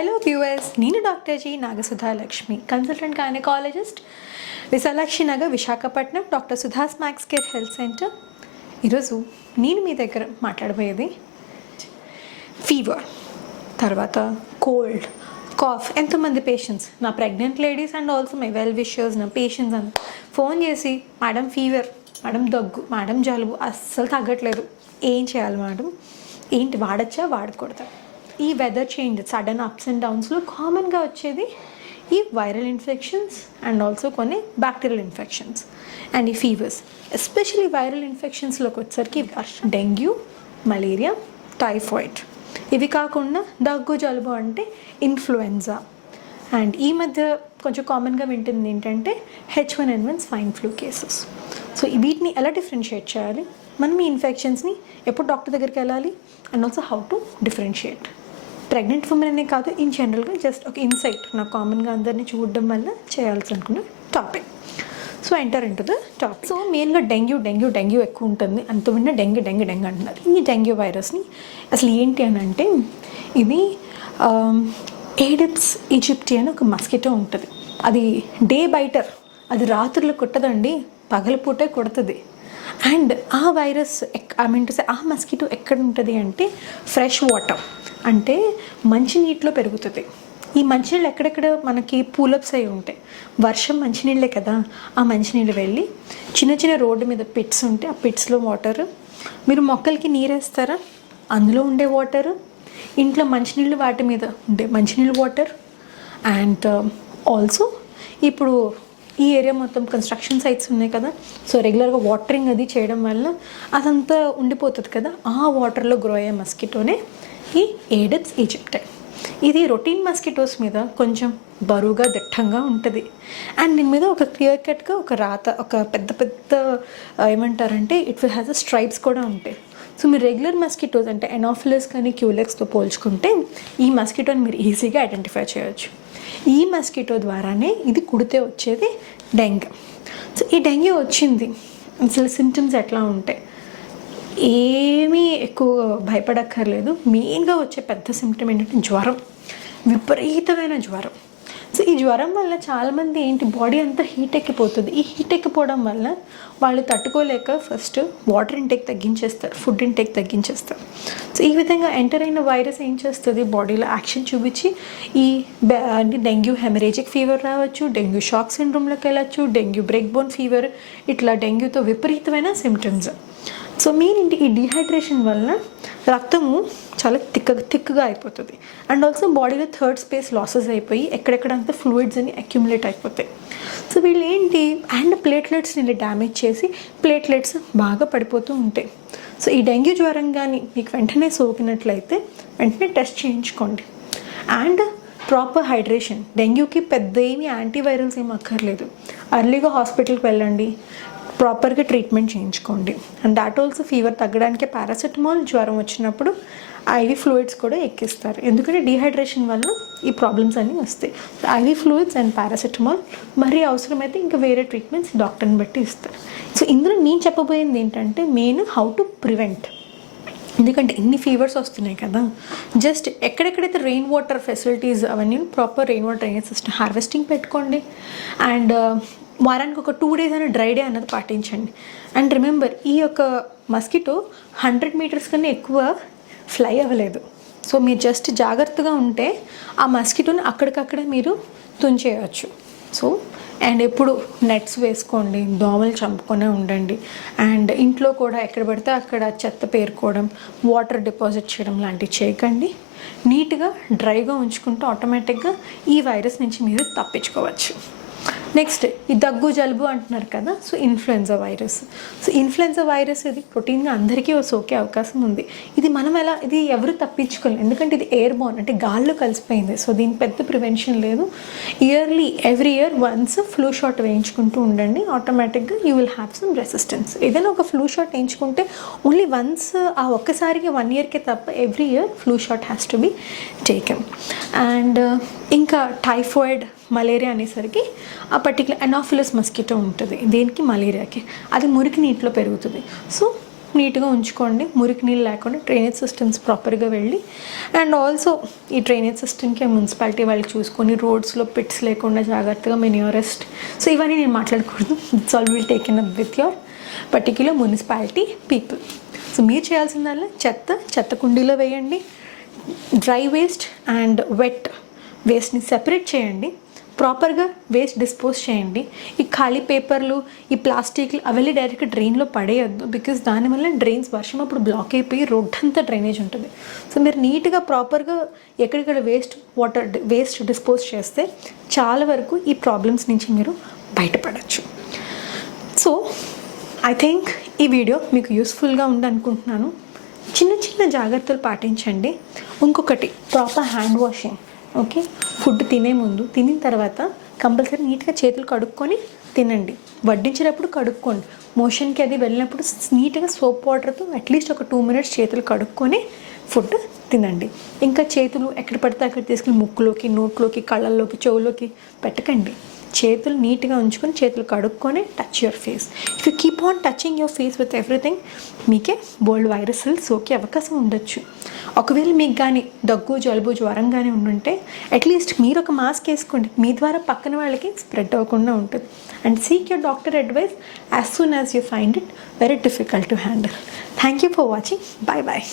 Hello viewers, నేను doctor G Nagasudha Lakshmi, consultant gynaecologist, Vishalakshi Nagar, Visakhapatnam, doctor Sudha's Max Care Health Centre. ఈరోజు నేను మీ దగ్గర మాట్లాడబోయేది ఫీవర్, తర్వాత కోల్డ్, కాఫ్. ఎంతోమంది పేషెంట్స్, నా pregnant ladies and also my well wishers, నా పేషెంట్స్ అని ఫోన్ చేసి, మేడం ఫీవర్, మేడం దగ్గు, మేడం జలుబు అస్సలు తగ్గట్లేదు, ఏం చేయాలి మేడం, ఏంటి వాడచ్చా వాడకూడదా? ఈ weather change, sudden ups and డౌన్స్లో కామన్గా వచ్చేది ఈ వైరల్ ఇన్ఫెక్షన్స్ అండ్ ఆల్సో కొన్ని బ్యాక్టీరియల్ ఇన్ఫెక్షన్స్ అండ్ ఈ ఫీవర్స్. ఎస్పెషలీ వైరల్ ఇన్ఫెక్షన్స్లోకి వచ్చేసరికి డెంగ్యూ, మలేరియా, టైఫాయిడ్. ఇవి కాకుండా దగ్గు జలుబు అంటే ఇన్ఫ్లుయెన్జా. అండ్ ఈ మధ్య కొంచెం కామన్గా వింటుంది ఏంటంటే H1N1 swine flu cases. So వీటిని ఎలా డిఫరెన్షియేట్ చేయాలి, మనం ఈ ఇన్ఫెక్షన్స్ని ఎప్పుడు డాక్టర్ దగ్గరికి వెళ్ళాలి, and also how to differentiate. Pregnant women అనే కాదు, ఇన్ జనరల్గా జస్ట్ ఒక ఇన్సైట్, నాకు కామన్గా అందరినీ చూడడం వల్ల చేయాల్సి అనుకున్న topic. So enter into the topic. So మెయిన్గా డెంగ్యూ ఎక్కువ ఉంటుంది. అంత విన్న డెంగ్యూ అంటున్నారు. ఈ డెంగ్యూ వైరస్ని అసలు ఏంటి అని అంటే, ఇది ఏడిప్స్ ఈజిప్టి అని ఒక మస్కిటో ఉంటుంది. అది డే బైటర్, అది రాత్రులు కుట్టదండి, పగలపూటే కుడుతుంది. అండ్ ఆ వైరస్ ఆ మస్కిటో ఎక్కడ ఉంటుంది అంటే ఫ్రెష్ వాటర్, అంటే మంచినీటిలో పెరుగుతుంది. ఈ మంచినీళ్ళు ఎక్కడెక్కడ మనకి పూలప్స్ అయి ఉంటాయి, వర్షం మంచినీళ్ళే కదా, ఆ మంచినీళ్ళు వెళ్ళి చిన్న చిన్న రోడ్డు మీద పిట్స్ ఉంటే ఆ పిట్స్లో వాటర్, మీరు మొక్కలకి నీరేస్తారా, అందులో ఉండే వాటర్, ఇంట్లో మంచినీళ్ళు వాటి మీద ఉండే మంచినీళ్ళు వాటర్. అండ్ ఆల్సో ఇప్పుడు ఈ ఏరియా మొత్తం కన్స్ట్రక్షన్ సైట్స్ ఉన్నాయి కదా, సో రెగ్యులర్గా వాటరింగ్ అది చేయడం వల్ల అదంతా ఉండిపోతుంది కదా, ఆ వాటర్లో గ్రో అయ్యే మస్కిటోనే ఈ ఏడిప్స్ ఈజిప్టి. ఇది రొటీన్ మస్కిటోస్ మీద కొంచెం బరువుగా దిట్టంగా ఉంటుంది. అండ్ దీని మీద ఒక క్లియర్ కట్గా ఒక రాత, ఒక పెద్ద ఏమంటారంటే ఇట్ విల్ హ్యాస్ స్ట్రైప్స్ కూడా ఉంటాయి. సో మీరు రెగ్యులర్ మస్కిటోస్ అంటే ఎనాఫిలస్ కానీ క్యూలెక్స్తో పోల్చుకుంటే ఈ మస్కిటోని మీరు ఈజీగా ఐడెంటిఫై చేయొచ్చు. ఈ మస్కిటో ద్వారానే ఇది కుడితే వచ్చేది డెంగ్యూ. సో ఈ డెంగ్యూ వచ్చింది, అసలు సిమ్టమ్స్ ఎట్లా ఉంటాయి, ఏమీ ఎక్కువ భయపడక్కర్లేదు. మెయిన్గా వచ్చే పెద్ద సిమ్టమ్ ఏంటంటే జ్వరం, విపరీతమైన జ్వరం. సో ఈ జ్వరం వల్ల చాలామంది ఏంటి, బాడీ అంతా హీట్ ఎక్కిపోతుంది. ఈ హీట్ ఎక్కిపోవడం వల్ల వాళ్ళు తట్టుకోలేక ఫస్ట్ వాటర్ ఇంటేక్ తగ్గించేస్తారు, ఫుడ్ ఇంటేక్ తగ్గించేస్తారు. సో ఈ విధంగా ఎంటర్ అయిన వైరస్ ఏం చేస్తుంది, బాడీలో యాక్షన్ చూపించి ఈ అంటే డెంగ్యూ హెమరేజిక్ ఫీవర్ రావచ్చు, డెంగ్యూ షాక్ సిండ్రోమ్లోకి వెళ్ళచ్చు, డెంగ్యూ బ్రేక్ బోన్ ఫీవర్, ఇట్లా డెంగ్యూతో విపరీతమైన సిమ్టమ్స్. సో మెయిన్ ఈ డీహైడ్రేషన్ వల్ల రక్తము చాలా థిక్గా అయిపోతుంది. అండ్ ఆల్సో బాడీలో థర్డ్ స్పేస్ లాసెస్ అయిపోయి ఎక్కడెక్కడంతా ఫ్లూయిడ్స్ అని అక్యుములేట్ అయిపోతాయి. సో వీళ్ళు ఏంటి, అండ్ ప్లేట్లెట్స్ని డ్యామేజ్ చేసి ప్లేట్లెట్స్ బాగా పడిపోతూ ఉంటాయి. సో ఈ డెంగ్యూ జ్వరం కానీ మీకు వెంటనే సోకినట్లయితే వెంటనే టెస్ట్ చేయించుకోండి. అండ్ ప్రాపర్ హైడ్రేషన్, డెంగ్యూకి పెద్ద ఏమి యాంటీవైరల్స్ ఏమి అక్కర్లేదు. అర్లీగా హాస్పిటల్కి వెళ్ళండి, ప్రాపర్గా ట్రీట్మెంట్ చేయించుకోండి. అండ్ దాట్ ఆల్సో ఫీవర్ తగ్గడానికి పారాసెటమాల్, జ్వరం వచ్చినప్పుడు ఐవీ ఫ్లూయిడ్స్ కూడా ఎక్కిస్తారు, ఎందుకంటే డీహైడ్రేషన్ వల్ల ఈ ప్రాబ్లమ్స్ అన్నీ వస్తాయి. ఐవీ ఫ్లూయిడ్స్ అండ్ పారాసెటమాల్, మరీ అవసరమైతే ఇంకా వేరే ట్రీట్మెంట్స్ డాక్టర్ని బట్టి ఇస్తారు. సో ఇందులో నేను చెప్పబోయేది ఏంటంటే మెయిన్ హౌ టు ప్రివెంట్. ఎందుకంటే ఇన్ని ఫీవర్స్ వస్తున్నాయి కదా, జస్ట్ ఎక్కడెక్కడైతే రెయిన్ వాటర్ ఫెసిలిటీస్ అవన్నీ proper rain water drainage system harvesting పెట్టుకోండి. అండ్ వారానికి ఒక 2 days అయినా డ్రై డే అన్నది పాటించండి. అండ్ రిమెంబర్, ఈ యొక్క మస్కిటో 100 meters కన్నా ఎక్కువ ఫ్లై అవ్వలేదు. సో మీరు జస్ట్ జాగ్రత్తగా ఉంటే ఆ మస్కిటోని అక్కడికక్కడే మీరు తుంచేయచ్చు. సో అండ్ ఎప్పుడు నెట్స్ వేసుకోండి, దోమలు చంపుకొనే ఉండండి. అండ్ ఇంట్లో కూడా ఎక్కడ పడితే అక్కడ చెత్త పేరుకోవడం, వాటర్ డిపాజిట్ చేయడం లాంటివి చేయకండి. నీట్గా డ్రైగా ఉంచుకుంటూ ఆటోమేటిక్గా ఈ వైరస్ నుంచి మీరు తప్పించుకోవచ్చు. నెక్స్ట్ ఈ దగ్గు జలుబు అంటున్నారు కదా, so influenza virus. So influenza virus ఇది ప్రోటీన్గా అందరికీ సోకే అవకాశం ఉంది. ఇది ఎవరు తప్పించుకోలేదు, ఎందుకంటే ఇది ఎయిర్ బోర్న్, అంటే గాల్లో కలిసిపోయింది. సో దీనికి పెద్ద ప్రివెన్షన్ లేదు. Every year once flu shot వేయించుకుంటూ ఉండండి, ఆటోమేటిక్గా you will have some resistance. ఏదైనా ఒక ఫ్లూ షాట్ వేయించుకుంటే ఓన్లీ వన్స్, ఆ ఒక్కసారికి 1 yearకే తప్ప every year flu shot has to be taken. And ఇంకా టైఫాయిడ్, మలేరియా అనేసరికి ఆ పర్టికులర్ ఎనాఫిలస్ మస్కిటో ఉంటుంది, దేనికి, మలేరియాకి. అది మురికి నీటిలో పెరుగుతుంది. సో నీట్గా ఉంచుకోండి, మురికి నీళ్ళు లేకుండా డ్రైనేజ్ సిస్టమ్స్ ప్రాపర్గా వెళ్ళి. అండ్ ఆల్సో ఈ డ్రైనేజ్ సిస్టమ్కి మున్సిపాలిటీ వాళ్ళు చూసుకొని రోడ్స్లో పిట్స్ లేకుండా జాగ్రత్తగా మీ నియరెస్ట్. సో ఇవన్నీ నేను మాట్లాడకూడదు, it's all will taken up with your particular municipality people. So మీరు చేయాల్సిందల్లా చెత్త కుండీలో వేయండి, డ్రై వేస్ట్ అండ్ వెట్ వేస్ట్ని సెపరేట్ చేయండి, ప్రాపర్గా వేస్ట్ డిస్పోజ్ చేయండి. ఈ ఖాళీ పేపర్లు, ఈ ప్లాస్టిక్లు అవన్నీ డైరెక్ట్గా డ్రైన్లో పడేయద్దు, బికాస్ దానివల్ల డ్రైన్స్ వర్షం అప్పుడు బ్లాక్ అయిపోయి రోడ్ అంతా డ్రైనేజ్ ఉంటుంది. సో మీరు నీట్గా ప్రాపర్గా ఎక్కడిక్కడ వేస్ట్ డిస్పోజ్ చేస్తే చాలా వరకు ఈ ప్రాబ్లమ్స్ నుంచి మీరు బయటపడచ్చు. సో ఐ థింక్ ఈ వీడియో మీకు యూస్ఫుల్గా ఉందనుకుంటున్నాను. చిన్న జాగ్రత్తలు పాటించండి. ఇంకొకటి, proper hand washing. Okay, food తినే ముందు, తినిన తర్వాత కంపల్సరీ నీట్గా చేతులు కడుక్కొని తినండి. వడ్డించేటప్పుడు కడుక్కోండి. మోషన్కి అది వెళ్ళినప్పుడు నీట్గా సోప్ వాటర్తో అట్లీస్ట్ ఒక 2 minutes చేతులు కడుక్కొని ఫుడ్ తినండి. ఇంకా చేతులు ఎక్కడ పడితే అక్కడ తీసుకుని ముక్కులోకి, నోట్లోకి, కళ్ళల్లోకి, చెవులోకి పెట్టకండి. చేతులు నీట్గా ఉంచుకొని చేతులు కడుక్కొని touch your face. If you keep on touching your face with everything, మీకే బోల్డ్ వైరస్లు సోకే అవకాశం ఉండొచ్చు. ఒకవేళ మీకు కానీ దగ్గు, జలుబు, జ్వరం కానీ ఉండుంటే అట్లీస్ట్ మీరు ఒక మాస్క్ వేసుకోండి, మీ ద్వారా పక్కన వాళ్ళకి స్ప్రెడ్ అవ్వకుండా ఉంటుంది. And seek your doctor advice as soon as you find it very difficult to handle. Thank you for watching. Bye bye.